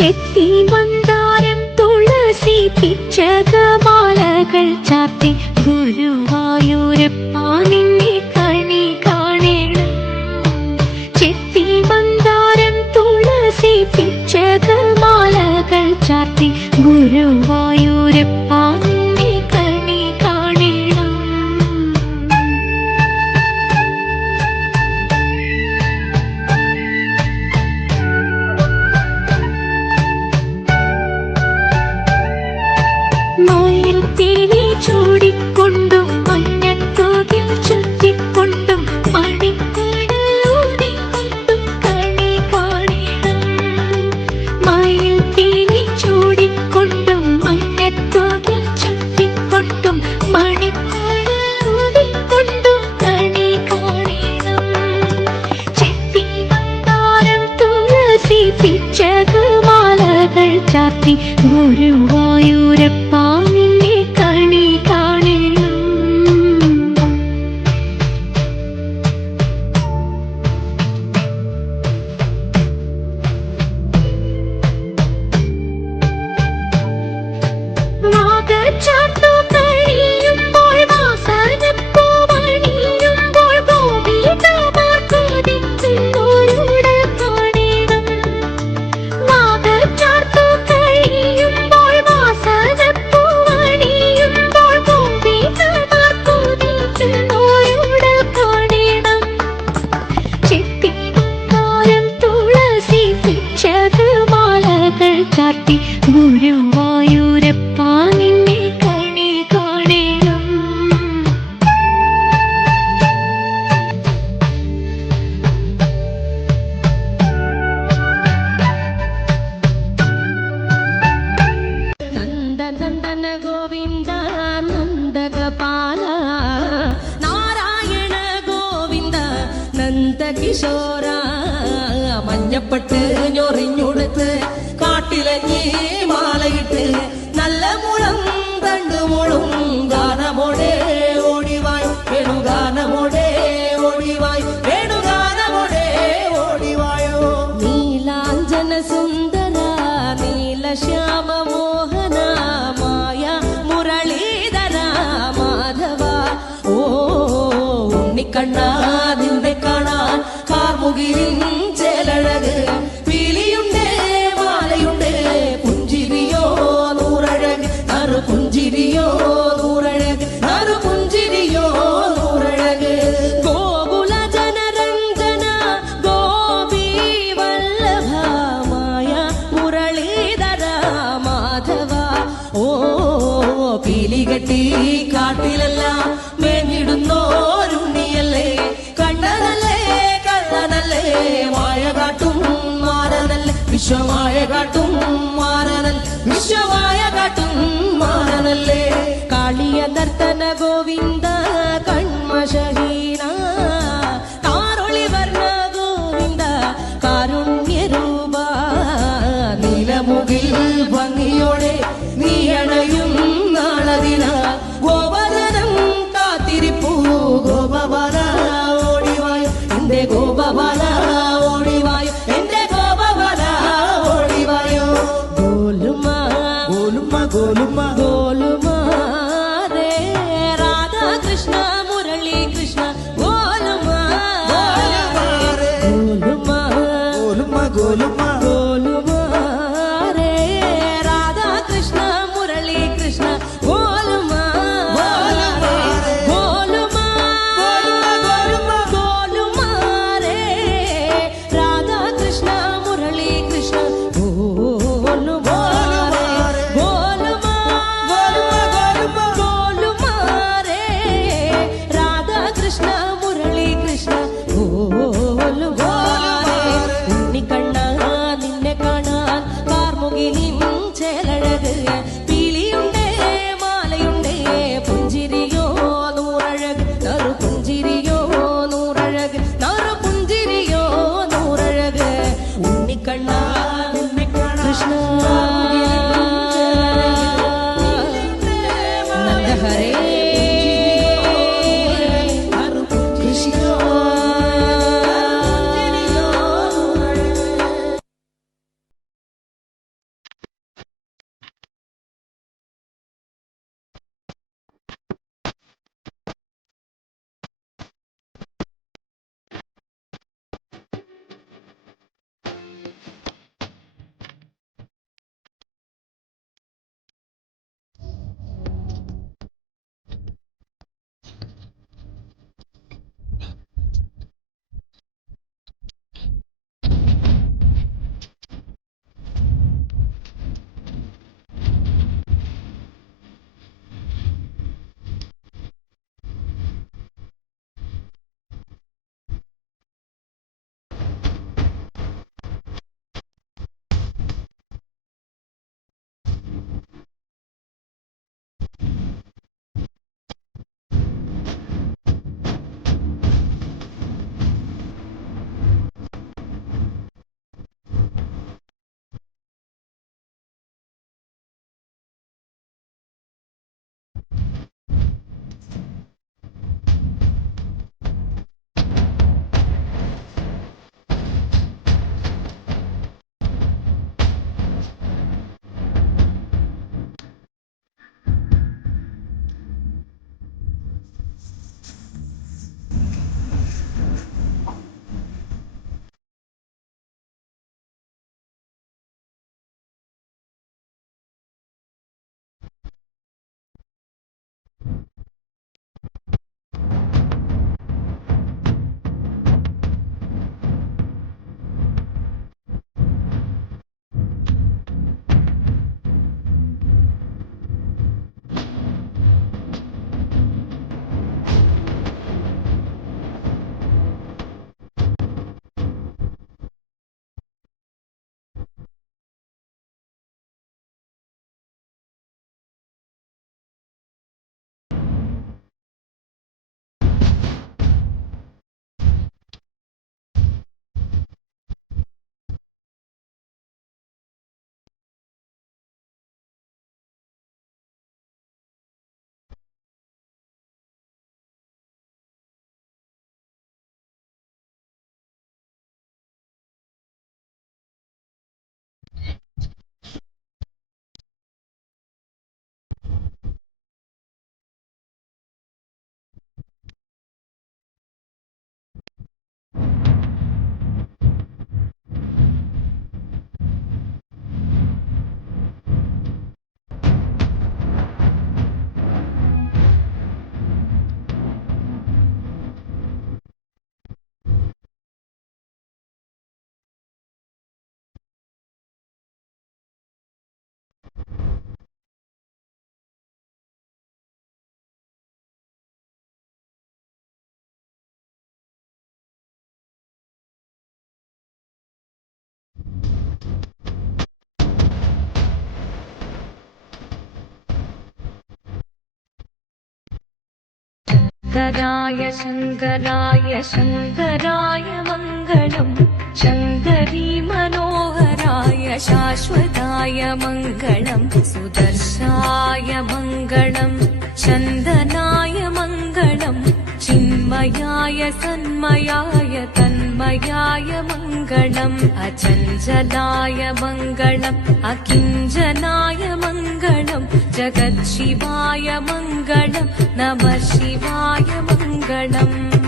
ചെത്തി മന്ദാരം തുളസി പിച്ചകമാലകൾ ചാർത്തി ഗുരുവായൂരപ്പ നിന്നെ കണി കാണണം. ചെത്തി മന്ദാരം തുളസി പിച്ചകമാലകൾ ചാർത്തി ഗുരുവായൂരപ്പ നിന്നെ കണി കാണണം. മയിൽ തിരി ചൂടിക്കൊണ്ടും മഞ്ഞത്തോകിൽ ചുറ്റിക്കൊണ്ടും മണിക്കടലൂതിക്കൊണ്ടും കണി കാണണം. മയിൽ തിരി ചൂടിക്കൊണ്ടും മഞ്ഞത്തോകിൽ ചുറ്റിക്കൊണ്ടും മണിക്കടലൂതിക്കൊണ്ടും കണി കാണണം. ചെത്തി മന്ദാരം തുളസി പിച്ചകമാലകൾ ചാർത്തി ഗുരുവായൂരപ്പ നിന്നെ കണി കാണണം. വാഗച്ചാർത്തു കഴിയുമ്പോൾ വാസനപ്പൂവണിയുമ്പോൾ ഗോപികമാർ കൊതിക്കുന്നോരുടെ കാണണം. വാഗച്ചാർത്തു കഴിയുമ്പോൾ വാസനപ്പൂവണിയുമ്പോൾ ഗോപികമാർ കൊതിക്കുന്നോരുടെ കാണണം. ചെത്തി മന്ദാരം തുളസി പിച്ചകമാലകൾ ചാർത്തി ഗുരുവായൂരപ്പ നിന്നെ കണി കാണണം. നന്ദനന്ദന ഗോവിന്ദ നന്ദഗോപാല നാരായണ ഗോവിന്ദ നന്ദകിശോര മഞ്ഞപ്പെട്ട് ഞൊറിഞ്ഞുടുത്ത് കാട്ടിലഞ്ഞി മാലയിട്ട് നല്ല മുളം തണ്ടുമുളും ഗാനമോടെ ഓടിവായ് വേണുഗാനമോടെ ഓടിവായ് വേണുഗാനമോടെ ഓടിവായോ. നീലാഞ്ജന സുന്ദര നീലശ്യാമ മോഹന മായ മുരളീധര മാധവ ഓ ഉണ്ണിക്കണ്ണാ നിന്നെ കാണാൻ കാർമുകിലിൻ ചേലഴക് പീലിയുണ്ടേ മാലയുണ്ടേ പുഞ്ചിരിയോ നൂറഴക് നറു പുഞ്ചിരിയോ നൂറഴക് നറു പുഞ്ചിരിയോ നൂറഴക്. ഗോകുല ജനരഞ്ജന ഗോപി വല്ലഭ മായ മുരളീധര മാധവ ഓ പീലികെട്ടി കാട്ടിലെല്ലാം മേഞ്ഞിടുന്നോരുണ്ണിയല്ലേ കണ്ണനല്ലേ കള്ളനല്ലേ മായ കാട്ടും മാരനല്ലേ വിശ്വമായ കാട്ടും മാരനൽ വിശ്വമായ കാട്ടും മാരനല്ലേ. കാളിയ നർത്തന ഗോവിന്ദ കൺമശഹീന കാരൊളി വർണ്ണ ഗോവിന്ദ കാരുണ്യരൂപ നീലമുകിൽ ഭംഗിയോടെ നീ അണയും നാളതിന ഗോപജനം കാത്തിരിപ്പൂ ഗോപബാല ഓടിവായു എന്റെ ഗോപബാല ഓടിവായു എന്റെ ഗോപബാല ഓടിവായോ. ഗോലുമ ഗോലുമ ഗോലുമ ഗോലുമ രേ शङ्कराय मङ्गलम् शङ्करी मनोहराय शाश्वताय मङ्गलम् सुदर्शाय मङ्गलम् चन्दनाय मङ्गलम् चिन्मयाय सन्मयाय तन्मयाय मङ्गलम् अचञ्चलाय मङ्गलम् अकिञ्चनाय मङ्गलम् जगत्शिवाय मङ्गलम् नमः शिवाय मङ्गलम्।